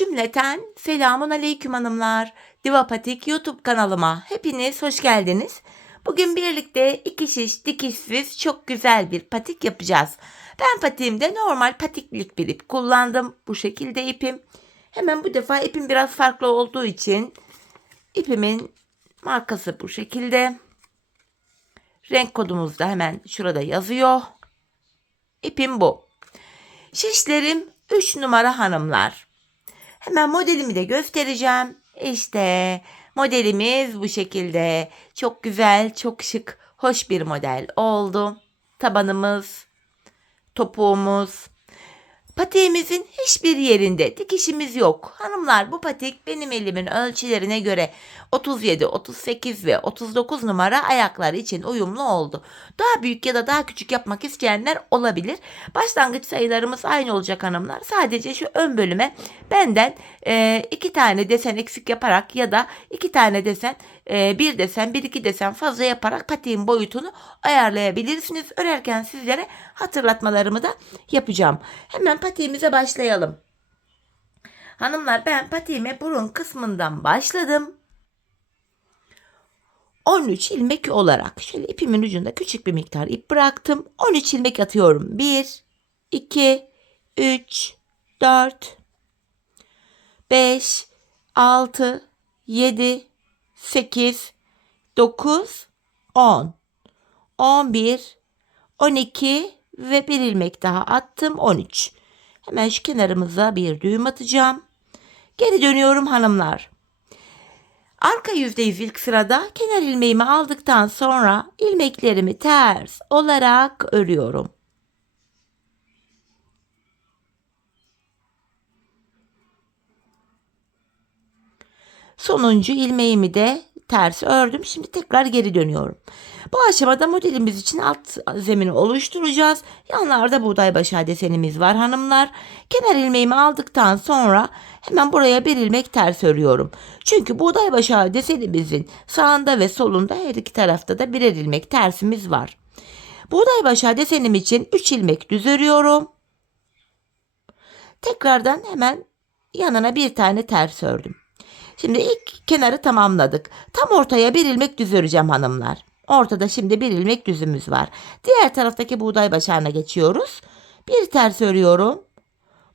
Cümleten selamun aleyküm hanımlar. Diva Patik YouTube kanalıma hepiniz hoş geldiniz. Bugün birlikte 2 şiş dikişsiz çok güzel bir patik yapacağız. Ben patiğimde normal patiklik bir ip kullandım. Bu şekilde ipim. Hemen bu defa ipim biraz farklı olduğu için ipimin markası bu şekilde. Renk kodumuz da hemen şurada yazıyor. İpim bu. Şişlerim 3 numara hanımlar. Hemen modelimi de göstereceğim. İşte modelimiz bu şekilde. Çok güzel, çok şık, hoş bir model oldu. Tabanımız, topuğumuz. Patiğimizin hiçbir yerinde dikişimiz yok. Hanımlar, bu patik benim elimin ölçülerine göre 37, 38 ve 39 numara ayaklar için uyumlu oldu. Daha büyük ya da daha küçük yapmak isteyenler olabilir. Başlangıç sayılarımız aynı olacak hanımlar. Sadece şu ön bölüme benden 2 tane desen eksik yaparak ya da 2 tane desen bir desen, bir iki desen fazla yaparak patiğin boyutunu ayarlayabilirsiniz. Örerken sizlere hatırlatmalarımı da yapacağım. Hemen patiğimize başlayalım. Hanımlar, ben patiğime burun kısmından başladım. 13 ilmek olarak şöyle ipimin ucunda küçük bir miktar ip bıraktım. 13 ilmek atıyorum. 1, 2, 3, 4, 5, 6, 7, 8, 9, 10, 11, 12 ve bir ilmek daha attım. 13. Hemen şu kenarımıza bir düğüm atacağım. Geri dönüyorum hanımlar. Arka yüzdeyiz ilk sırada. Kenar ilmeğimi aldıktan sonra ilmeklerimi ters olarak örüyorum. Sonuncu ilmeğimi de ters ördüm. Şimdi tekrar geri dönüyorum. Bu aşamada modelimiz için alt zemini oluşturacağız. Yanlarda buğday başağı desenimiz var hanımlar. Kenar ilmeğimi aldıktan sonra hemen buraya bir ilmek ters örüyorum. Çünkü buğday başağı desenimizin sağında ve solunda her iki tarafta da birer ilmek tersimiz var. Buğday başağı desenim için 3 ilmek düz örüyorum. Tekrardan hemen yanına bir tane ters ördüm. Şimdi ilk kenarı tamamladık. Tam ortaya bir ilmek düz öreceğim hanımlar. Ortada şimdi bir ilmek düzümüz var. Diğer taraftaki buğday başağına geçiyoruz. Bir ters örüyorum.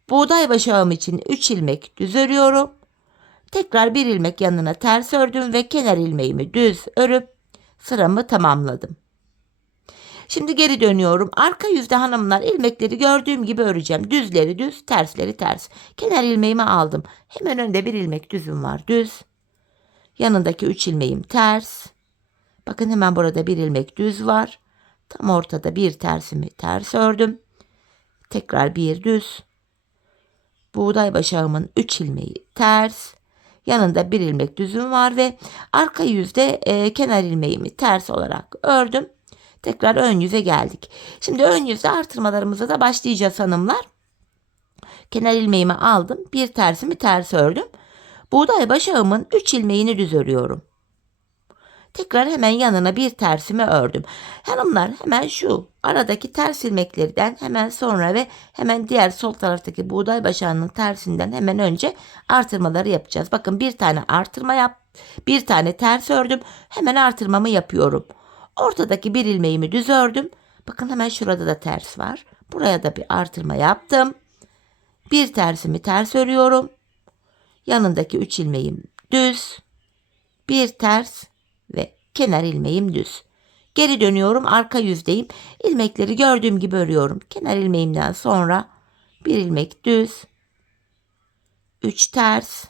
Buğday başağım için 3 ilmek düz örüyorum. Tekrar bir ilmek yanına ters ördüm ve kenar ilmeğimi düz örüp sıramı tamamladım. Şimdi geri dönüyorum. Arka yüzde hanımlar ilmekleri gördüğüm gibi öreceğim. Düzleri düz, tersleri ters. Kenar ilmeğimi aldım. Hemen önde bir ilmek düzüm var. Düz. Yanındaki 3 ilmeğim ters. Bakın hemen burada bir ilmek düz var. Tam ortada bir tersimi ters ördüm. Tekrar bir düz. Buğday başağımın 3 ilmeği ters. Yanında bir ilmek düzüm var ve arka yüzde kenar ilmeğimi ters olarak ördüm. Tekrar ön yüze geldik. Şimdi ön yüzde artırmalarımıza da başlayacağız hanımlar. Kenar ilmeğimi aldım. Bir tersimi ters ördüm. Buğday başağımın 3 ilmeğini düz örüyorum. Tekrar hemen yanına bir tersimi ördüm. Hanımlar, hemen şu aradaki ters ilmeklerden hemen sonra ve hemen diğer sol taraftaki buğday başağının tersinden hemen önce artırmaları yapacağız. Bakın bir tane artırma bir tane ters ördüm. Hemen artırmamı yapıyorum. Ortadaki bir ilmeğimi düz ördüm. Bakın hemen şurada da ters var. Buraya da bir artırma yaptım. Bir tersimi ters örüyorum. Yanındaki 3 ilmeğim düz. Bir ters ve kenar ilmeğim düz. Geri dönüyorum, arka yüzdeyim. İlmekleri gördüğüm gibi örüyorum. Kenar ilmeğimden sonra bir ilmek düz. 3 ters.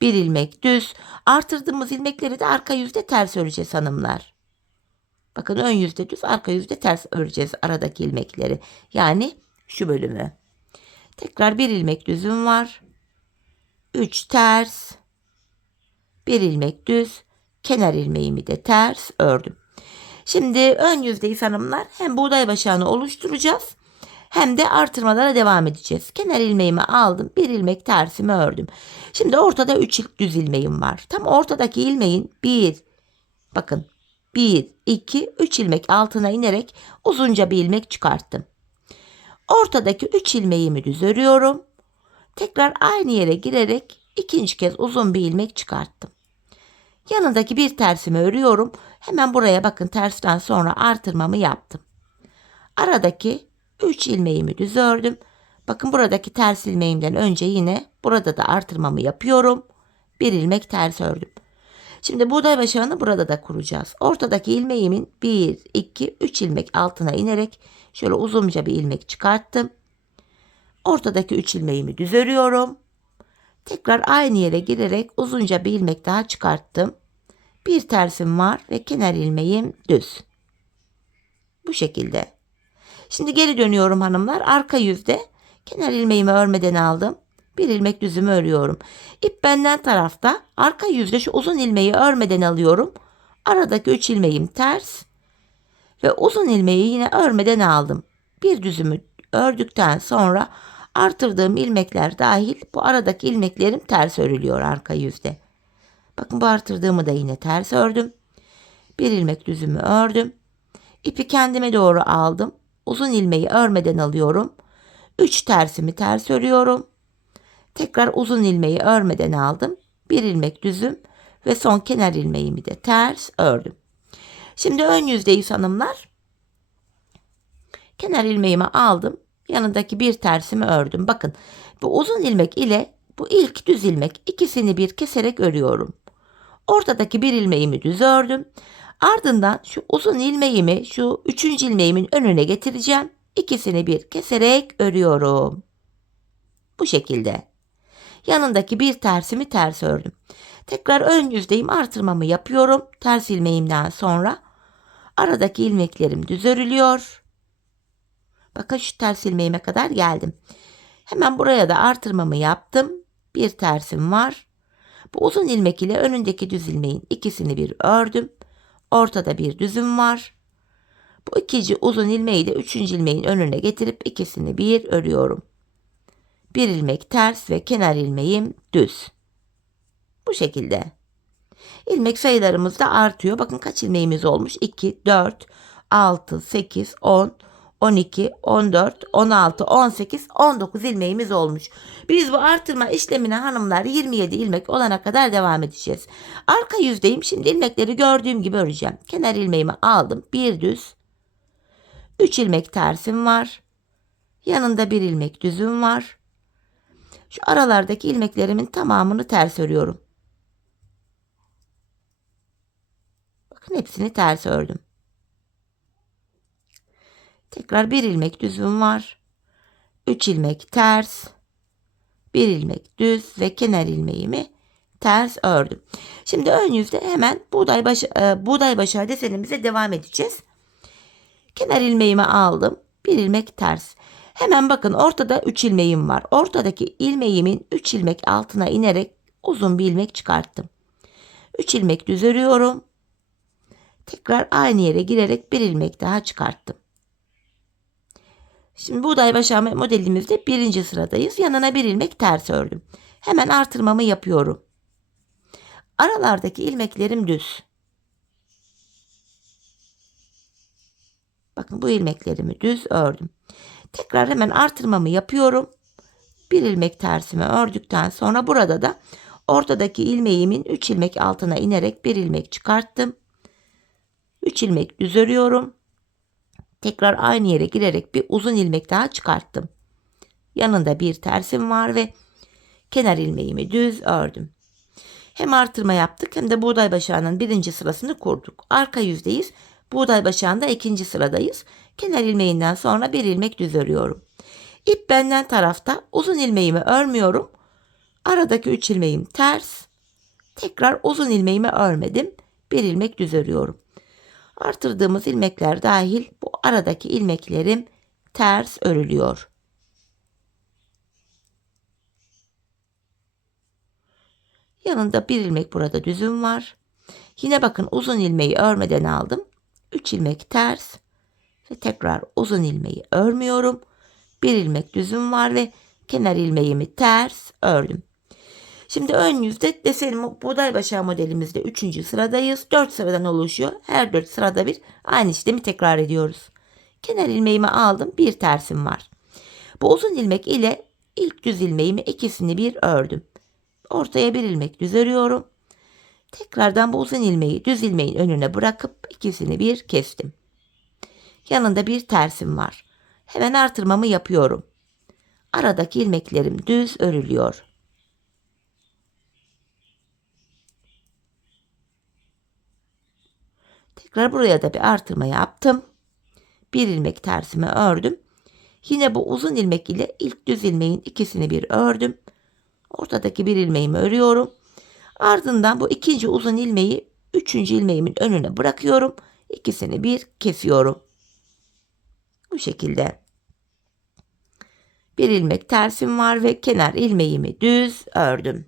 Bir ilmek düz. Artırdığımız ilmekleri de arka yüzde ters öreceğiz hanımlar. Bakın ön yüzde düz, arka yüzde ters öreceğiz aradaki ilmekleri. Yani şu bölümü. Tekrar bir ilmek düzüm var. 3 ters. Bir ilmek düz. Kenar ilmeğimi de ters ördüm. Şimdi ön yüzdeyiz hanımlar. Hem buğday başağını oluşturacağız, hem de artırmalara devam edeceğiz. Kenar ilmeğimi aldım. Bir ilmek tersimi ördüm. Şimdi ortada 3 düz ilmeğim var. Tam ortadaki ilmeğin bakın 1, 2, 3 ilmek altına inerek uzunca bir ilmek çıkarttım. Ortadaki 3 ilmeğimi düz örüyorum. Tekrar aynı yere girerek ikinci kez uzun bir ilmek çıkarttım. Yanındaki bir tersimi örüyorum. Hemen buraya bakın, tersten sonra artırmamı yaptım. Aradaki 3 ilmeğimi düz ördüm. Bakın buradaki ters ilmeğimden önce yine burada da artırmamı yapıyorum. Bir ilmek ters ördüm. Şimdi buğday başağını burada da kuracağız. Ortadaki ilmeğimin 1, 2, 3 ilmek altına inerek şöyle uzunca bir ilmek çıkarttım. Ortadaki 3 ilmeğimi düz örüyorum. Tekrar aynı yere girerek uzunca bir ilmek daha çıkarttım. Bir tersim var ve kenar ilmeğim düz. Bu şekilde. Şimdi geri dönüyorum hanımlar. Arka yüzde kenar ilmeğimi örmeden aldım. Bir ilmek düzümü örüyorum. İp benden tarafta. Arka yüzde şu uzun ilmeği örmeden alıyorum. Aradaki 3 ilmeğim ters. Ve uzun ilmeği yine örmeden aldım. Bir düzümü ördükten sonra artırdığım ilmekler dahil bu aradaki ilmeklerim ters örülüyor arka yüzde. Bakın bu artırdığımı da yine ters ördüm. Bir ilmek düzümü ördüm. İpi kendime doğru aldım. Uzun ilmeği örmeden alıyorum. 3 tersimi ters örüyorum. Tekrar uzun ilmeği örmeden aldım. Bir ilmek düzüm ve son kenar ilmeğimi de ters ördüm. Şimdi ön yüzdeyiz hanımlar. Kenar ilmeğimi aldım. Yanındaki bir tersimi ördüm. Bakın bu uzun ilmek ile bu ilk düz ilmek, ikisini bir keserek örüyorum. Ortadaki bir ilmeğimi düz ördüm. Ardından şu uzun ilmeğimi şu üçüncü ilmeğimin önüne getireceğim. İkisini bir keserek örüyorum. Bu şekilde. Yanındaki bir tersimi ters ördüm. Tekrar ön yüzdeyim, artırmamı yapıyorum. Ters ilmeğimden sonra aradaki ilmeklerim düz örülüyor. Bakın şu ters ilmeğime kadar geldim. Hemen buraya da artırmamı yaptım. Bir tersim var. Bu uzun ilmek ile önündeki düz ilmeğin ikisini bir ördüm. Ortada bir düzüm var. Bu ikinci uzun ilmeği de üçüncü ilmeğin önüne getirip ikisini bir örüyorum. Bir ilmek ters ve kenar ilmeğim düz. Bu şekilde. İlmek sayılarımız da artıyor. Bakın kaç ilmeğimiz olmuş? 2, 4, 6, 8, 10, 12, 14, 16, 18, 19 ilmeğimiz olmuş. Biz bu artırma işlemine hanımlar 27 ilmek olana kadar devam edeceğiz. Arka yüzdeyim. Şimdi ilmekleri gördüğüm gibi öreceğim. Kenar ilmeğimi aldım. Bir düz. 3 ilmek tersim var. Yanında bir ilmek düzüm var. Şu aralardaki ilmeklerimin tamamını ters örüyorum. Bakın hepsini ters ördüm. Tekrar bir ilmek düzüm var. 3 ilmek ters. Bir ilmek düz ve kenar ilmeğimi ters ördüm. Şimdi ön yüzde hemen buğday başağı desenimize devam edeceğiz. Kenar ilmeğimi aldım. Bir ilmek ters. Hemen bakın ortada 3 ilmeğim var. Ortadaki ilmeğimin 3 ilmek altına inerek uzun bir ilmek çıkarttım. 3 ilmek düz örüyorum. Tekrar aynı yere girerek bir ilmek daha çıkarttım. Şimdi buğday başağı modelimizde birinci sıradayız. Yanına bir ilmek ters ördüm. Hemen artırmamı yapıyorum. Aralardaki ilmeklerim düz. Bakın bu ilmeklerimi düz ördüm. Tekrar hemen artırmamı yapıyorum. Bir ilmek tersimi ördükten sonra burada da ortadaki ilmeğimin 3 ilmek altına inerek bir ilmek çıkarttım. 3 ilmek düz örüyorum. Tekrar aynı yere girerek bir uzun ilmek daha çıkarttım. Yanında bir tersim var ve kenar ilmeğimi düz ördüm. Hem artırma yaptık hem de buğday başağının birinci sırasını kurduk. Arka yüzdeyiz. Buğday başağında ikinci sıradayız. Kenar ilmeğinden sonra bir ilmek düz örüyorum. İp benden tarafta, uzun ilmeğimi örmüyorum. Aradaki 3 ilmeğim ters. Tekrar uzun ilmeğimi örmedim. Bir ilmek düz örüyorum. Artırdığımız ilmekler dahil bu aradaki ilmeklerim ters örülüyor. Yanında bir ilmek burada düzüm var. Yine bakın uzun ilmeği örmeden aldım. 3 ilmek ters ve tekrar uzun ilmeği örmüyorum. Bir ilmek düzüm var ve kenar ilmeğimi ters ördüm. Şimdi ön yüzde desenim buğday başağı modelimizde 3. sıradayız. 4 sıradan oluşuyor. Her 4 sırada bir aynı işlemi tekrar ediyoruz. Kenar ilmeğimi aldım. Bir tersim var. Bu uzun ilmek ile ilk düz ilmeğimi ikisini bir ördüm. Ortaya bir ilmek düz örüyorum. Tekrardan bu uzun ilmeği düz ilmeğin önüne bırakıp ikisini bir kestim. Yanında bir tersim var. Hemen artırmamı yapıyorum. Aradaki ilmeklerim düz örülüyor. Tekrar buraya da bir artırma yaptım. Bir ilmek tersimi ördüm. Yine bu uzun ilmek ile ilk düz ilmeğin ikisini bir ördüm. Ortadaki bir ilmeğimi örüyorum. Ardından bu ikinci uzun ilmeği üçüncü ilmeğimin önüne bırakıyorum. İkisini bir kesiyorum. Bu şekilde. Bir ilmek tersim var ve kenar ilmeğimi düz ördüm.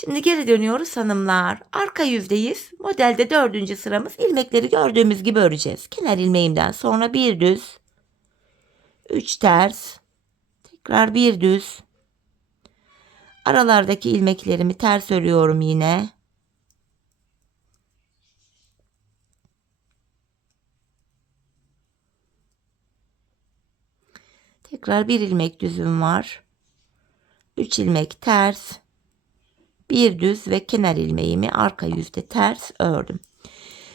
Şimdi geri dönüyoruz hanımlar. Arka yüzdeyiz. Modelde 4. sıramız. İlmekleri gördüğümüz gibi öreceğiz. Kenar ilmeğimden sonra bir düz, 3 ters, tekrar bir düz. Aralardaki ilmeklerimi ters örüyorum yine. Tekrar bir ilmek düzüm var. 3 ilmek ters, bir düz ve kenar ilmeğimi arka yüzde ters ördüm.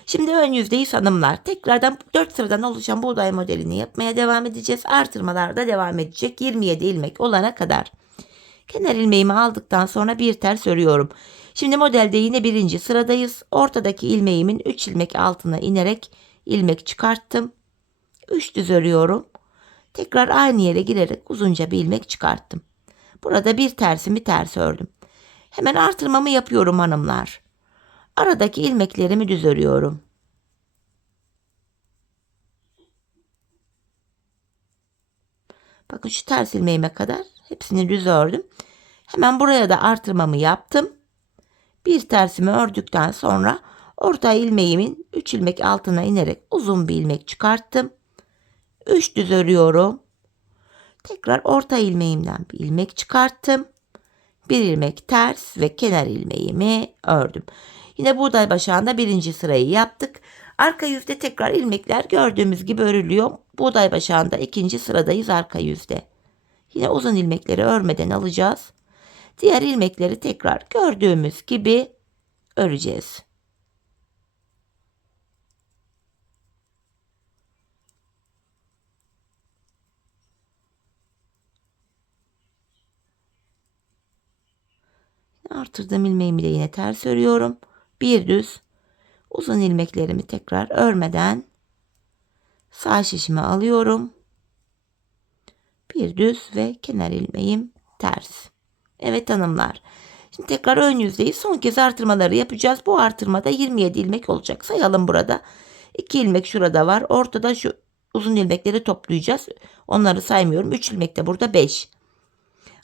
Şimdi ön yüzdeyiz hanımlar. Tekrardan 4 sıradan oluşan buğday modelini yapmaya devam edeceğiz. Artırmalar da devam edecek 27 ilmek olana kadar. Kenar ilmeğimi aldıktan sonra bir ters örüyorum. Şimdi modelde yine 1. sıradayız. Ortadaki ilmeğimin 3 ilmek altına inerek ilmek çıkarttım. 3 düz örüyorum. Tekrar aynı yere girerek uzunca bir ilmek çıkarttım. Burada bir tersimi ters ördüm. Hemen artırmamı yapıyorum hanımlar. Aradaki ilmeklerimi düz örüyorum. Bakın şu ters ilmeğime kadar hepsini düz ördüm. Hemen buraya da artırmamı yaptım. Bir tersimi ördükten sonra orta ilmeğimin 3 ilmek altına inerek uzun bir ilmek çıkarttım. 3 düz örüyorum. Tekrar orta ilmeğimden bir ilmek çıkarttım. Bir ilmek ters ve kenar ilmeğimi ördüm. Yine buğday başağında 1. sırayı yaptık. Arka yüzde tekrar ilmekler gördüğümüz gibi örülüyor. Buğday başağında 2. sıradayız arka yüzde. Yine uzun ilmekleri örmeden alacağız. Diğer ilmekleri tekrar gördüğümüz gibi öreceğiz. Artırdığım ilmeğimi de yine ters örüyorum. Bir düz. Uzun ilmeklerimi tekrar örmeden sağ şişime alıyorum. Bir düz ve kenar ilmeğim ters. Evet hanımlar. Şimdi tekrar ön yüzdeyi son kez artırmaları yapacağız. Bu artırmada 27 ilmek olacak. Sayalım burada. 2 ilmek şurada var. Ortada şu uzun ilmekleri toplayacağız. Onları saymıyorum. 3 ilmek de burada 5.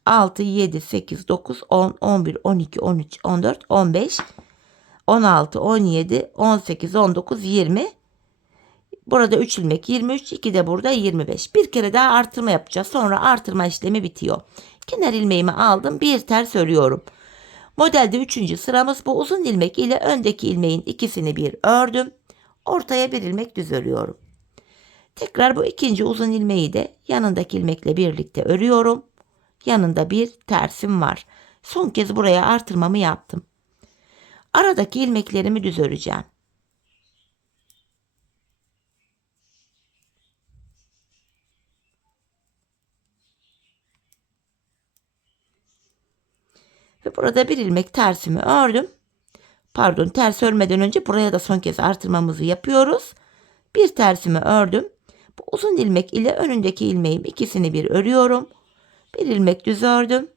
6, 7, 8, 9, 10, 11, 12, 13, 14, 15, 16, 17, 18, 19, 20. Burada 3 ilmek 23, 2 de burada 25. Bir kere daha artırma yapacağız. Sonra artırma işlemi bitiyor. Kenar ilmeğimi aldım. Bir ters örüyorum. Modelde 3. sıramız bu uzun ilmek ile öndeki ilmeğin ikisini bir ördüm. Ortaya bir ilmek düz örüyorum. Tekrar bu ikinci uzun ilmeği de yanındaki ilmekle birlikte örüyorum. Yanında bir tersim var. Son kez buraya artırmamı yaptım. Aradaki ilmeklerimi düz öreceğim. Ve burada bir ilmek tersimi ördüm. Pardon, ters örmeden önce buraya da son kez artırmamızı yapıyoruz. Bir tersimi ördüm. Bu uzun ilmek ile önündeki ilmeğim ikisini bir örüyorum. Bir ilmek düz ördüm.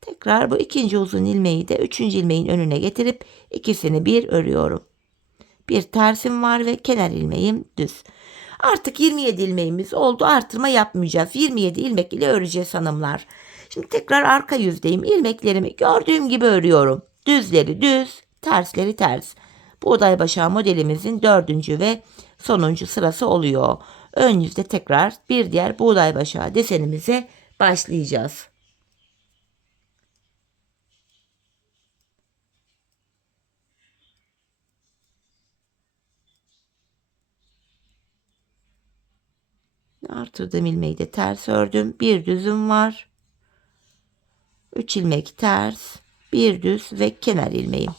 Tekrar bu ikinci uzun ilmeği de üçüncü ilmeğin önüne getirip ikisini bir örüyorum. Bir tersim var ve kenar ilmeğim düz. Artık 27 ilmeğimiz oldu. Artırma yapmayacağız. 27 ilmek ile öreceğiz hanımlar. Şimdi tekrar arka yüzdeyim. İlmeklerimi gördüğüm gibi örüyorum. Düzleri düz, tersleri ters. Buğday başağı modelimizin 4. ve sonuncu sırası oluyor. Ön yüzde tekrar bir diğer buğday başağı desenimize başlayacağız. Artırdığım ilmeği de ters ördüm. Bir düzüm var. 3 ilmek ters, bir düz ve kenar ilmeğim.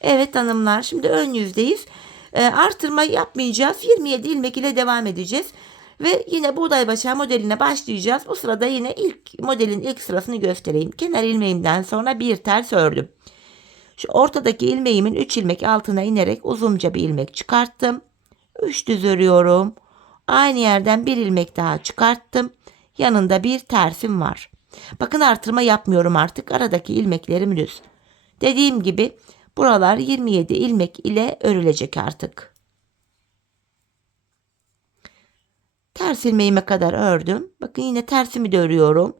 Evet hanımlar, şimdi ön yüzdeyiz. Artırma yapmayacağız. 27 ilmek ile devam edeceğiz. Ve yine buğday başağı modeline başlayacağız. Bu sırada yine modelin ilk sırasını göstereyim. Kenar ilmeğimden sonra bir ters ördüm. Şu ortadaki ilmeğimin 3 ilmek altına inerek uzunca bir ilmek çıkarttım. 3 düz örüyorum. Aynı yerden bir ilmek daha çıkarttım. Yanında bir tersim var. Bakın artırma yapmıyorum artık. Aradaki ilmeklerim düz. Dediğim gibi buralar 27 ilmek ile örülecek artık. Ters ilmeğime kadar ördüm. Bakın yine tersimi de örüyorum.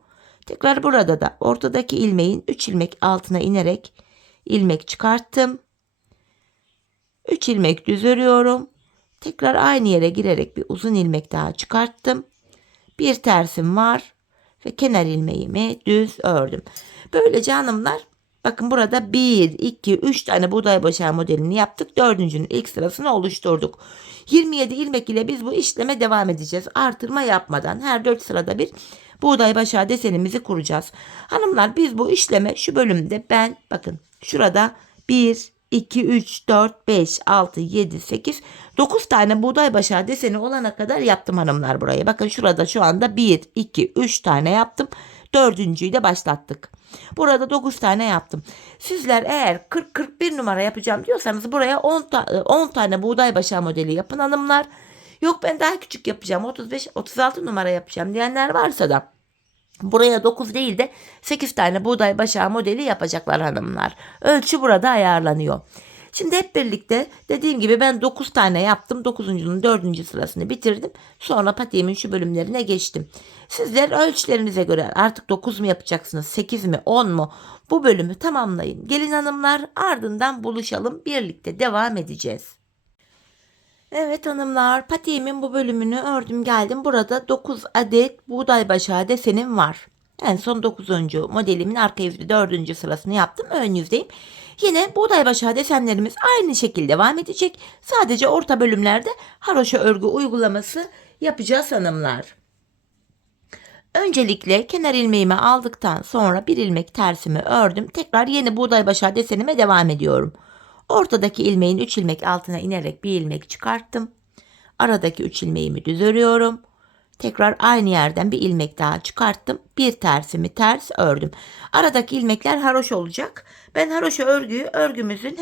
Tekrar burada da ortadaki ilmeğin 3 ilmek altına inerek ilmek çıkarttım. 3 ilmek düz örüyorum. Tekrar aynı yere girerek bir uzun ilmek daha çıkarttım. Bir tersim var ve kenar ilmeğimi düz ördüm. Böylece hanımlar, bakın burada 1, 2, 3 tane buğday başağı modelini yaptık. Dördüncünün ilk sırasını oluşturduk. 27 ilmek ile biz bu işleme devam edeceğiz. Artırma yapmadan her 4 sırada bir buğday başağı desenimizi kuracağız. Hanımlar, biz bu işleme şu bölümde bakın şurada 1, 2, 3, 4, 5, 6, 7, 8, 9 tane buğday başağı deseni olana kadar yaptım hanımlar burayı. Bakın şurada şu anda 1, 2, 3 tane yaptım. Dördüncüyü de başlattık. Burada 9 tane yaptım. Sizler eğer 40-41 numara yapacağım diyorsanız buraya 10 tane buğday başağı modeli yapın hanımlar. Yok ben daha küçük yapacağım, 35-36 numara yapacağım diyenler varsa da buraya 9 değil de 8 tane buğday başağı modeli yapacaklar hanımlar. Ölçü burada ayarlanıyor. Şimdi hep birlikte dediğim gibi ben 9 tane yaptım. 9'uncunun 4. sırasını bitirdim. Sonra patiğimin şu bölümlerine geçtim. Sizler ölçülerinize göre artık 9 mu yapacaksınız, 8 mi, 10 mu? Bu bölümü tamamlayın. Gelin hanımlar, ardından buluşalım. Birlikte devam edeceğiz. Evet hanımlar, patiğimin bu bölümünü ördüm geldim. Burada 9 adet buğday başağı desenim var. En son 9. modelimin arka yüzde 4. sırasını yaptım. Ön yüzdeyim. Yine buğday başağı desenlerimiz aynı şekilde devam edecek. Sadece orta bölümlerde haroşa örgü uygulaması yapacağız hanımlar. Öncelikle kenar ilmeğimi aldıktan sonra bir ilmek tersimi ördüm. Tekrar yeni buğday başağı desenime devam ediyorum. Ortadaki ilmeğin 3 ilmek altına inerek bir ilmek çıkarttım. Aradaki 3 ilmeğimi düz örüyorum. Tekrar aynı yerden bir ilmek daha çıkarttım. Bir tersimi ters ördüm. Aradaki ilmekler haroşa olacak. Ben haroşa örgümüzün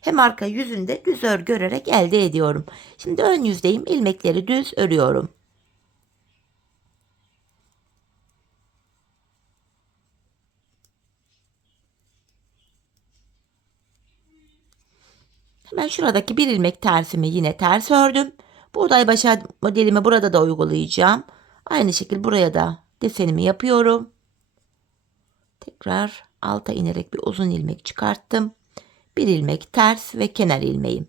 hem arka yüzünde düz örgü örerek elde ediyorum. Şimdi ön yüzdeyim. İlmekleri düz örüyorum. Hemen şuradaki bir ilmek tersimi yine ters ördüm. Buğday başağı modelimi burada da uygulayacağım. Aynı şekilde buraya da desenimi yapıyorum. Tekrar alta inerek bir uzun ilmek çıkarttım. Bir ilmek ters ve kenar ilmeğim.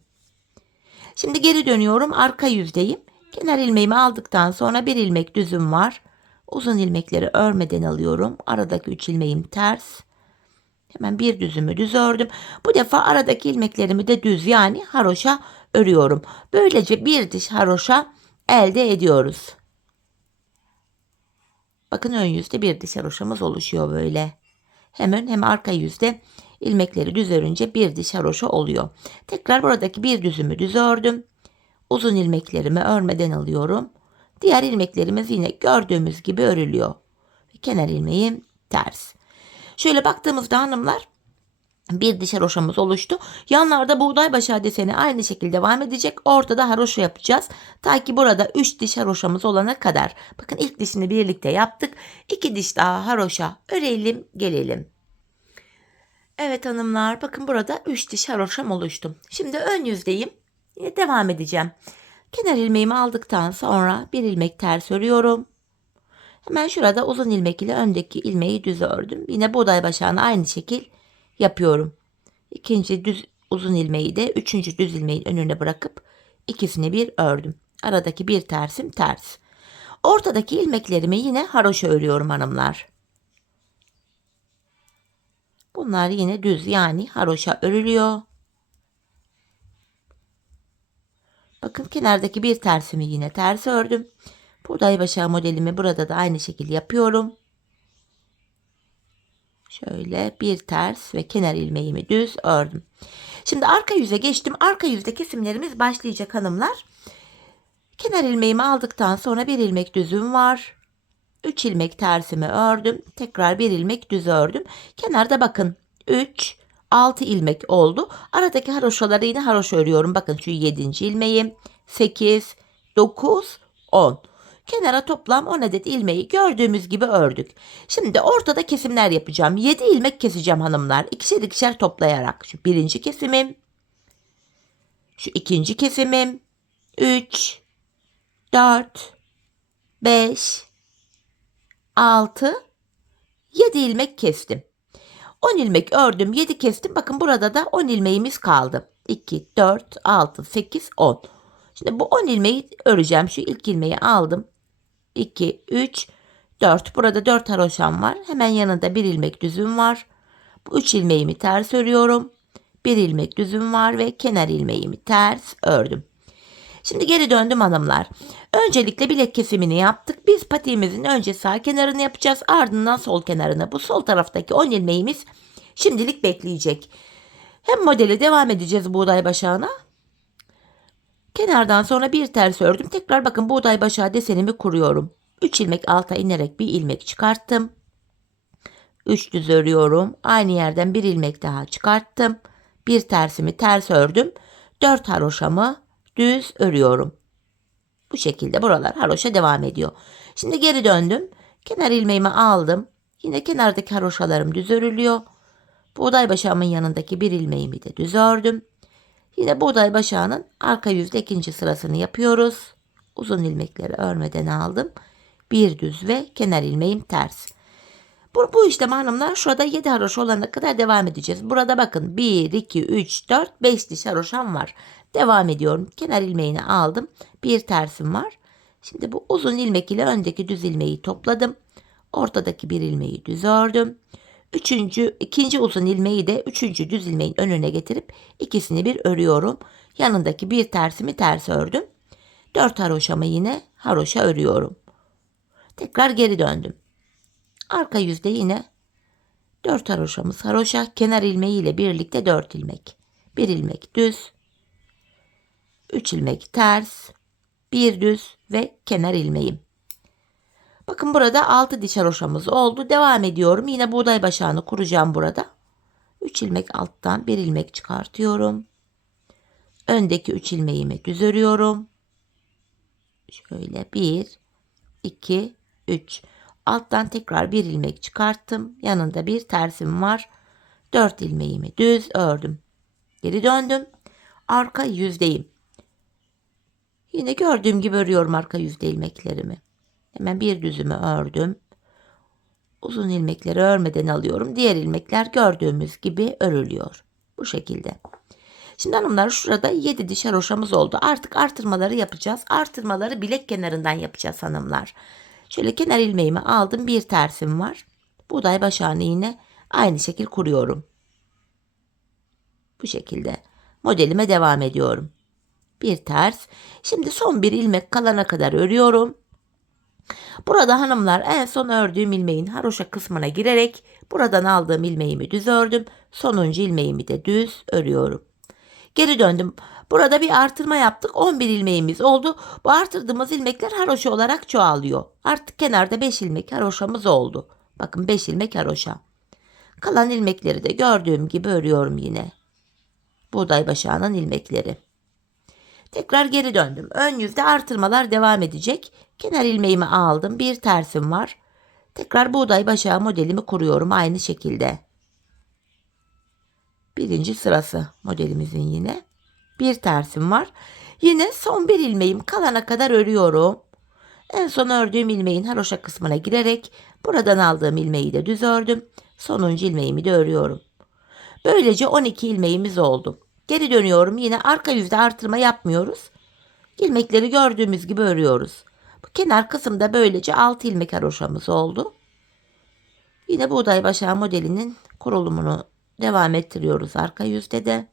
Şimdi geri dönüyorum, arka yüzdeyim. Kenar ilmeğimi aldıktan sonra bir ilmek düzüm var. Uzun ilmekleri örmeden alıyorum. Aradaki 3 ilmeğim ters. Hemen bir düzümü düz ördüm. Bu defa aradaki ilmeklerimi de düz, yani haroşa örüyorum. Böylece bir diş haroşa elde ediyoruz. Bakın ön yüzde bir diş haroşamız oluşuyor böyle. Hem ön hem arka yüzde ilmekleri düz örünce bir diş haroşa oluyor. Tekrar buradaki bir düzümü düz ördüm. Uzun ilmeklerimi örmeden alıyorum. Diğer ilmeklerimiz yine gördüğümüz gibi örülüyor. Kenar ilmeğim ters. Şöyle baktığımızda hanımlar, bir diş haroşamız oluştu. Yanlarda buğday başağı deseni aynı şekilde devam edecek. Ortada haroşa yapacağız. Ta ki burada 3 diş haroşamız olana kadar. Bakın ilk dişini birlikte yaptık. 2 diş daha haroşa örelim gelelim. Evet hanımlar, bakın burada 3 diş haroşam oluştu. Şimdi ön yüzdeyim. Yine devam edeceğim. Kenar ilmeğimi aldıktan sonra bir ilmek ters örüyorum. Hemen şurada uzun ilmek ile öndeki ilmeği düz ördüm. Yine buğday başağını aynı şekil yapıyorum. İkinci düz uzun ilmeği de üçüncü düz ilmeğin önüne bırakıp ikisini bir ördüm. Aradaki bir tersim ters. Ortadaki ilmeklerimi yine haroşa örüyorum hanımlar. Bunlar yine düz, yani haroşa örülüyor. Bakın kenardaki bir tersimi yine ters ördüm. Buğday başağı modelimi burada da aynı şekilde yapıyorum. Şöyle bir ters ve kenar ilmeğimi düz ördüm. Şimdi arka yüze geçtim. Arka yüzde kesimlerimiz başlayacak hanımlar. Kenar ilmeğimi aldıktan sonra bir ilmek düzüm var. 3 ilmek tersimi ördüm. Tekrar bir ilmek düz ördüm. Kenarda bakın 3, 6 ilmek oldu. Aradaki haroşaları yine haroşa örüyorum. Bakın şu 7. ilmeğim. 8, 9, 10. Kenara toplam 10 adet ilmeği gördüğümüz gibi ördük. Şimdi ortada kesimler yapacağım. 7 ilmek keseceğim hanımlar. İkişer ikişer toplayarak. Şu birinci kesimim. Şu ikinci kesimim. 3, 4, 5, 6, 7 ilmek kestim. 10 ilmek ördüm, 7 kestim. Bakın burada da 10 ilmeğimiz kaldı. 2, 4, 6, 8, 10. Şimdi bu 10 ilmeği öreceğim. Şu ilk ilmeği aldım. 2, 3, 4. Burada 4 haroşam var. Hemen yanında bir ilmek düzüm var. Bu 3 ilmeğimi ters örüyorum. Bir ilmek düzüm var ve kenar ilmeğimi ters ördüm. Şimdi geri döndüm hanımlar. Öncelikle bilek kesimini yaptık. Biz patiğimizin önce sağ kenarını yapacağız. Ardından sol kenarını. Bu sol taraftaki 10 ilmeğimiz şimdilik bekleyecek. Hem modele devam edeceğiz buğday başağına. Kenardan sonra bir ters ördüm. Tekrar bakın buğday başağı desenimi kuruyorum. 3 ilmek alta inerek bir ilmek çıkarttım. 3 düz örüyorum. Aynı yerden bir ilmek daha çıkarttım. Bir tersimi ters ördüm. 4 haroşamı düz örüyorum. Bu şekilde buralar haroşa devam ediyor. Şimdi geri döndüm. Kenar ilmeğimi aldım. Yine kenardaki haroşalarım düz örülüyor. Buğday başağımın yanındaki bir ilmeğimi de düz ördüm. Yine buğday başağının arka yüzde ikinci sırasını yapıyoruz. Uzun ilmekleri örmeden aldım. Bir düz ve kenar ilmeğim ters. Bu işlem hanımlar şurada 7 haroşa olana kadar devam edeceğiz. Burada bakın 1, 2, 3, 4, 5 diş haroşam var. Devam ediyorum. Kenar ilmeğini aldım. Bir tersim var. Şimdi bu uzun ilmek ile öndeki düz ilmeği topladım. Ortadaki bir ilmeği düz ördüm. İkinci uzun ilmeği de üçüncü düz ilmeğin önüne getirip ikisini bir örüyorum. Yanındaki bir tersimi ters ördüm. 4 haroşamı yine haroşa örüyorum. Tekrar geri döndüm. Arka yüzde yine 4 haroşamız haroşa, kenar ilmeği ile birlikte 4 ilmek. 1 ilmek düz, 3 ilmek ters, 1 düz ve kenar ilmeğim. Bakın burada 6 diş haroşamız oldu. Devam ediyorum. Yine buğday başağını kuracağım burada. 3 ilmek alttan 1 ilmek çıkartıyorum. Öndeki 3 ilmeğimi düz örüyorum. Şöyle 1, 2, 3. Alttan tekrar bir ilmek çıkarttım. Yanında bir tersim var. 4 ilmeğimi düz ördüm. Geri döndüm. Arka yüzdeyim. Yine gördüğüm gibi örüyorum arka yüzde ilmeklerimi. Hemen bir düzümü ördüm. Uzun ilmekleri örmeden alıyorum. Diğer ilmekler gördüğümüz gibi örülüyor. Bu şekilde. Şimdi hanımlar şurada 7 diş haroşamız oldu. Artık artırmaları yapacağız. Artırmaları bilek kenarından yapacağız hanımlar. Şöyle kenar ilmeğimi aldım. Bir tersim var. Buğday başağını yine aynı şekil kuruyorum. Bu şekilde modelime devam ediyorum. Bir ters. Şimdi son bir ilmek kalana kadar örüyorum. Burada hanımlar en son ördüğüm ilmeğin haroşa kısmına girerek buradan aldığım ilmeğimi düz ördüm. Sonuncu ilmeğimi de düz örüyorum. Geri döndüm. Burada bir artırma yaptık. 11 ilmeğimiz oldu. Bu artırdığımız ilmekler haroşa olarak çoğalıyor. Artık kenarda 5 ilmek haroşamız oldu. Bakın 5 ilmek haroşa. Kalan ilmekleri de gördüğüm gibi örüyorum yine. Buğday başağının ilmekleri. Tekrar geri döndüm. Ön yüzde artırmalar devam edecek. Kenar ilmeğimi aldım. Bir tersim var. Tekrar buğday başağı modelimi kuruyorum aynı şekilde. Birinci sırası modelimizin yine. Bir tersim var. Yine son bir ilmeğim kalana kadar örüyorum. En son ördüğüm ilmeğin haroşa kısmına girerek buradan aldığım ilmeği de düz ördüm. Sonuncu ilmeğimi de örüyorum. Böylece 12 ilmeğimiz oldu. Geri dönüyorum. Yine arka yüzde artırma yapmıyoruz. İlmekleri gördüğümüz gibi örüyoruz. Bu kenar kısımda böylece 6 ilmek haroşamız oldu. Yine buğday başağı modelinin kurulumunu devam ettiriyoruz arka yüzde de.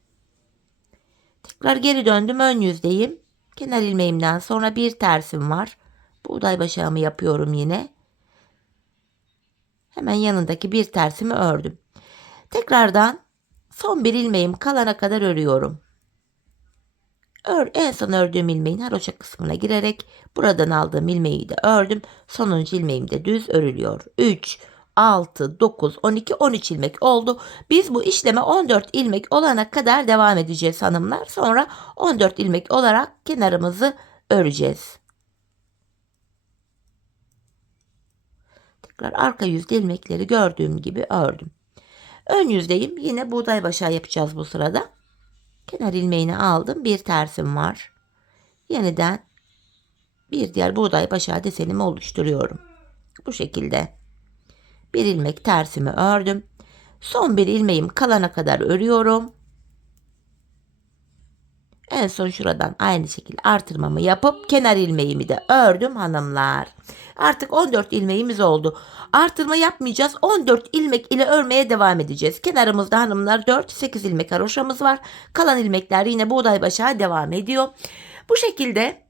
Tekrar geri döndüm. Ön yüzdeyim. Kenar ilmeğimden sonra bir tersim var. Buğday başağımı yapıyorum yine. Hemen yanındaki bir tersimi ördüm. Tekrardan son bir ilmeğim kalana kadar örüyorum. En son ördüğüm ilmeğin haroşa kısmına girerek buradan aldığım ilmeği de ördüm. Sonuncu ilmeğim de düz örülüyor. 3, 6, 9, 12, 13 ilmek oldu. Biz bu işleme 14 ilmek olana kadar devam edeceğiz hanımlar. Sonra 14 ilmek olarak kenarımızı öreceğiz. Tekrar arka yüzde ilmekleri gördüğüm gibi ördüm. Ön yüzdeyim. Yine buğday başağı yapacağız bu sırada. Kenar ilmeğini aldım. Bir tersim var. Yeniden bir diğer buğday başağı desenimi oluşturuyorum. Bu şekilde bir ilmek tersimi ördüm. Son bir ilmeğim kalana kadar örüyorum. En son şuradan aynı şekilde artırmamı yapıp kenar ilmeğimi de ördüm hanımlar. Artık 14 ilmeğimiz oldu. Artırma yapmayacağız. 14 ilmek ile örmeye devam edeceğiz. Kenarımızda hanımlar 4-8 ilmek haroşamız var. Kalan ilmekler yine buğday başağı devam ediyor. Bu şekilde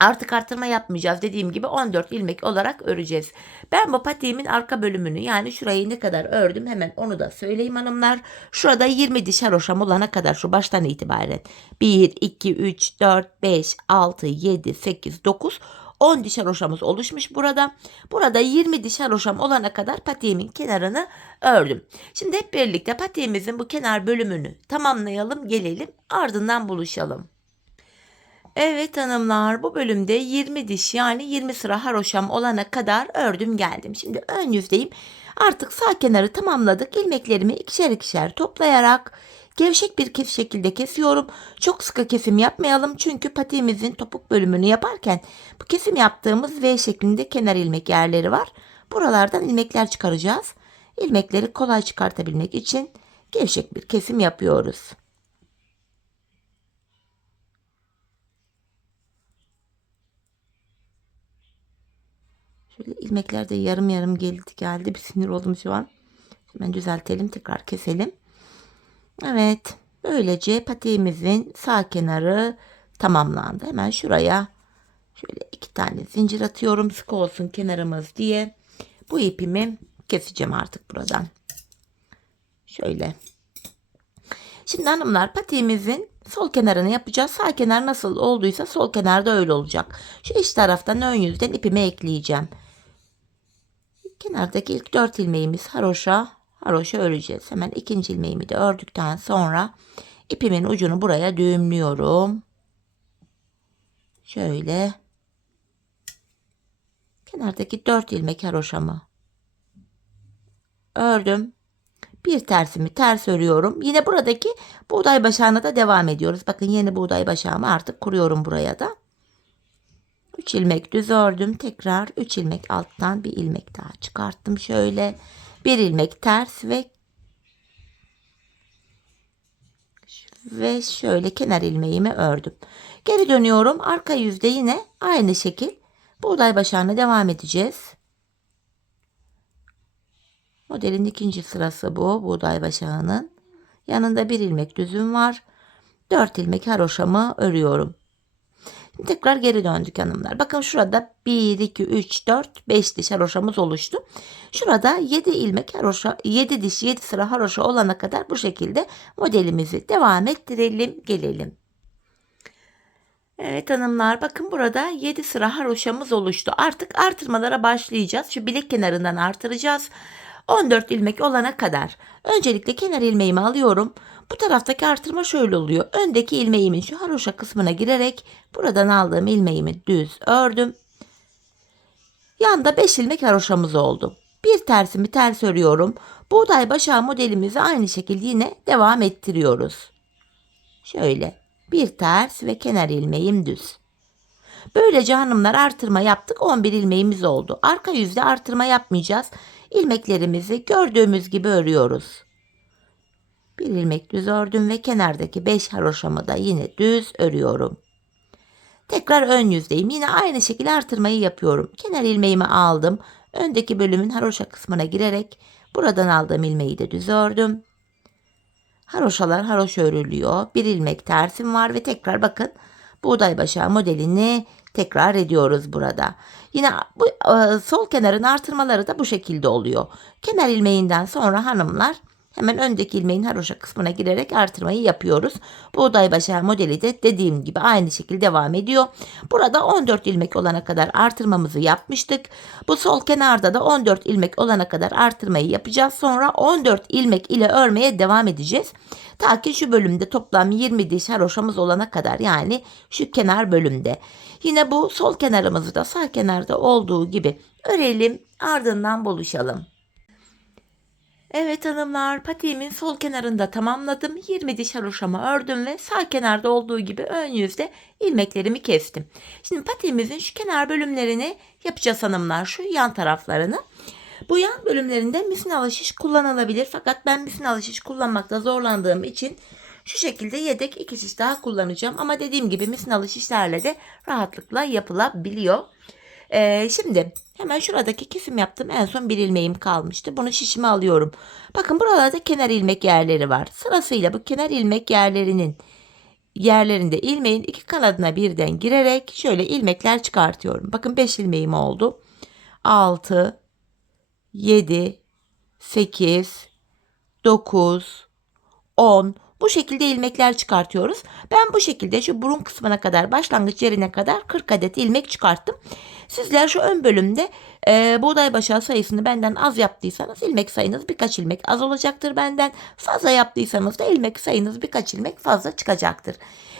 artık artırma yapmayacağız. Dediğim gibi 14 ilmek olarak öreceğiz. Ben bu patiğimin arka bölümünü yani şurayı ne kadar ördüm hemen onu da söyleyeyim hanımlar. Şurada 20 diş haroşam olana kadar şu baştan itibaren 1, 2, 3, 4, 5, 6, 7, 8, 9, 10 diş haroşamız oluşmuş burada. Burada 20 diş haroşam olana kadar patiğimin kenarını ördüm. Şimdi hep birlikte patiğimizin bu kenar bölümünü tamamlayalım, gelelim, ardından buluşalım. Evet hanımlar, bu bölümde 20 diş yani 20 sıra haroşam olana kadar ördüm geldim. Şimdi ön yüzdeyim. Artık sağ kenarı tamamladık. İlmeklerimi ikişer ikişer toplayarak gevşek bir şekilde kesiyorum. Çok sıkı kesim yapmayalım çünkü patiğimizin topuk bölümünü yaparken bu kesim yaptığımız V şeklinde kenar ilmek yerleri var. Buralardan ilmekler çıkaracağız. İlmekleri kolay çıkartabilmek için gevşek bir kesim yapıyoruz. Şöyle ilmekler de yarım yarım geldi. Bir sinir oldum şu an. Hemen düzeltelim. Tekrar keselim. Evet. Böylece patiğimizin sağ kenarı tamamlandı. Hemen şuraya şöyle 2 tane zincir atıyorum. Sık olsun kenarımız diye. Bu ipimi keseceğim artık buradan. Şöyle. Şimdi hanımlar patiğimizin sol kenarını yapacağız. Sağ kenar nasıl olduysa sol kenarda öyle olacak. Şu iç taraftan ön yüzden ipimi ekleyeceğim. Kenardaki ilk 4 ilmeğimiz haroşa öreceğiz. Hemen ikinci ilmeğimi de ördükten sonra ipimin ucunu buraya düğümlüyorum. Şöyle kenardaki 4 ilmek haroşamı ördüm. Bir tersimi ters örüyorum. Yine buradaki buğday başağına da devam ediyoruz. Bakın yeni buğday başağımı artık kuruyorum buraya da. 3 ilmek düz ördüm. Tekrar 3 ilmek alttan bir ilmek daha çıkarttım. Şöyle bir ilmek ters ve şöyle kenar ilmeğimi ördüm. Geri dönüyorum. Arka yüzde yine aynı şekil buğday başağına devam edeceğiz. Modelin ikinci sırası bu. Buğday başağının yanında bir ilmek düzüm var. 4 ilmek haroşamı örüyorum. Şimdi tekrar geri döndük hanımlar. Bakın şurada 1, 2, 3, 4, 5 diş haroşamız oluştu. Şurada 7 ilmek haroşa, 7 diş 7 sıra haroşa olana kadar bu şekilde modelimizi devam ettirelim, gelelim. Evet hanımlar, bakın burada 7 sıra haroşamız oluştu. Artık artırmalara başlayacağız. Şu bilek kenarından artıracağız. 14 ilmek olana kadar. Öncelikle kenar ilmeğimi alıyorum. Bu taraftaki artırma şöyle oluyor. Öndeki ilmeğimin şu haroşa kısmına girerek buradan aldığım ilmeğimi düz ördüm. Yanda 5 ilmek haroşamız oldu. Bir tersimi ters örüyorum. Buğday başağı modelimizi aynı şekilde yine devam ettiriyoruz. Şöyle bir ters ve kenar ilmeğim düz. Böylece hanımlar artırma yaptık. 11 ilmeğimiz oldu. Arka yüzde artırma yapmayacağız. İlmeklerimizi gördüğümüz gibi örüyoruz. Bir ilmek düz ördüm ve kenardaki 5 haroşamı da yine düz örüyorum. Tekrar ön yüzdeyim. Yine aynı şekilde artırmayı yapıyorum. Kenar ilmeğimi aldım. Öndeki bölümün haroşa kısmına girerek buradan aldığım ilmeği de düz ördüm. Haroşalar haroşa örülüyor. Bir ilmek tersim var ve tekrar bakın buğday başağı modelini Tekrar ediyoruz burada. Yine bu sol kenarın artırmaları da bu şekilde oluyor. Kenar ilmeğinden sonra hanımlar hemen öndeki ilmeğin haroşa kısmına girerek artırmayı yapıyoruz. Buğday başağı modeli de dediğim gibi aynı şekilde devam ediyor. Burada 14 ilmek olana kadar artırmamızı yapmıştık. Bu sol kenarda da 14 ilmek olana kadar artırmayı yapacağız. Sonra 14 ilmek ile örmeye devam edeceğiz. Ta ki şu bölümde toplam 20 diş haroşamız olana kadar, yani şu kenar bölümde. Yine bu sol kenarımızı da sağ kenarda olduğu gibi örelim, ardından buluşalım. Evet hanımlar, patiğimin sol kenarında tamamladım. 20 diş haroşamı ördüm ve sağ kenarda olduğu gibi ön yüzde ilmeklerimi kestim. Şimdi patiğimizin şu kenar bölümlerini yapacağız hanımlar, şu yan taraflarını. Bu yan bölümlerinde misinalı şiş kullanılabilir, fakat ben misinalı şiş kullanmakta zorlandığım için şu şekilde yedek 2 şiş daha kullanacağım. Ama dediğim gibi misinalı şişlerle de rahatlıkla yapılabiliyor. Şimdi hemen şuradaki kesim yaptım. En son bir ilmeğim kalmıştı. Bunu şişime alıyorum. Bakın buralarda kenar ilmek yerleri var. Sırasıyla bu kenar ilmek yerlerinde ilmeğin iki kanadına birden girerek şöyle ilmekler çıkartıyorum. Bakın 5 ilmeğim oldu. 6, 7, 8, 9, 10. Bu şekilde ilmekler çıkartıyoruz. Ben bu şekilde şu burun kısmına kadar, başlangıç yerine kadar 40 adet ilmek çıkarttım. Sizler şu ön bölümde buğday başağı sayısını benden az yaptıysanız ilmek sayınız birkaç ilmek az olacaktır benden. Fazla yaptıysanız da ilmek sayınız birkaç ilmek fazla çıkacaktır.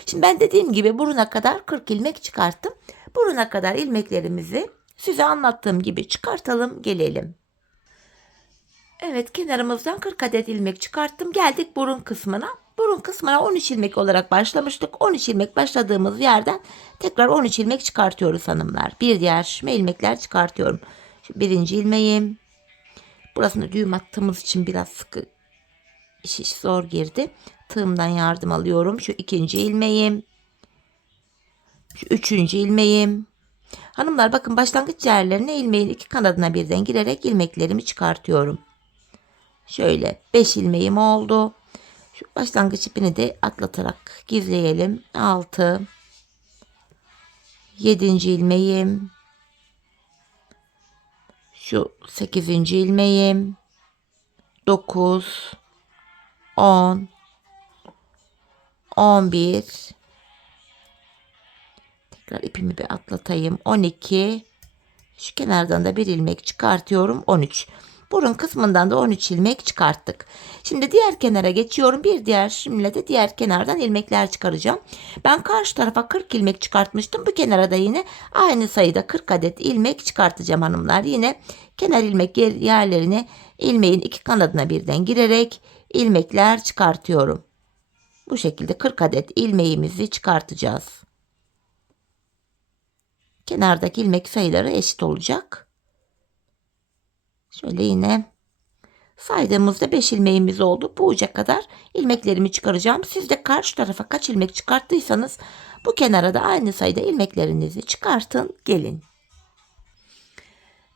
Şimdi ben dediğim gibi buruna kadar 40 ilmek çıkarttım. Buruna kadar ilmeklerimizi size anlattığım gibi çıkartalım, gelelim. Evet, kenarımızdan 40 adet ilmek çıkarttım. Geldik burun kısmına. Burun kısmına 13 ilmek olarak başlamıştık. 13 ilmek başladığımız yerden tekrar 13 ilmek çıkartıyoruz hanımlar. Bir diğer şişime ilmekler çıkartıyorum. Şu birinci ilmeğim. Burasını düğüm attığımız için biraz sıkı, şiş zor girdi. Tığımdan yardım alıyorum. Şu ikinci ilmeğim. Şu üçüncü ilmeğim. Hanımlar bakın, başlangıç yerlerine ilmeğin iki kanadına birden girerek ilmeklerimi çıkartıyorum. Şöyle 5 ilmeğim oldu. Şu başlangıç ipini de atlatarak gizleyelim. 6, 7. ilmeğim. Şu 8. ilmeğim. 9, 10, 11. Tekrar ipimi bir atlatayım. 12. Şu kenardan da bir ilmek çıkartıyorum. 13. Burun kısmından da 13 ilmek çıkarttık. Şimdi diğer kenara geçiyorum. Bir diğer şimle de diğer kenardan ilmekler çıkaracağım. Ben karşı tarafa 40 ilmek çıkartmıştım. Bu kenara da yine aynı sayıda 40 adet ilmek çıkartacağım hanımlar. Yine kenar ilmek yerlerine ilmeğin iki kanadına birden girerek ilmekler çıkartıyorum. Bu şekilde 40 adet ilmeğimizi çıkartacağız. Kenardaki ilmek sayıları eşit olacak. Şöyle yine saydığımızda 5 ilmeğimiz oldu. Bu uca kadar ilmeklerimi çıkaracağım. Siz de karşı tarafa kaç ilmek çıkarttıysanız bu kenara da aynı sayıda ilmeklerinizi çıkartın, gelin.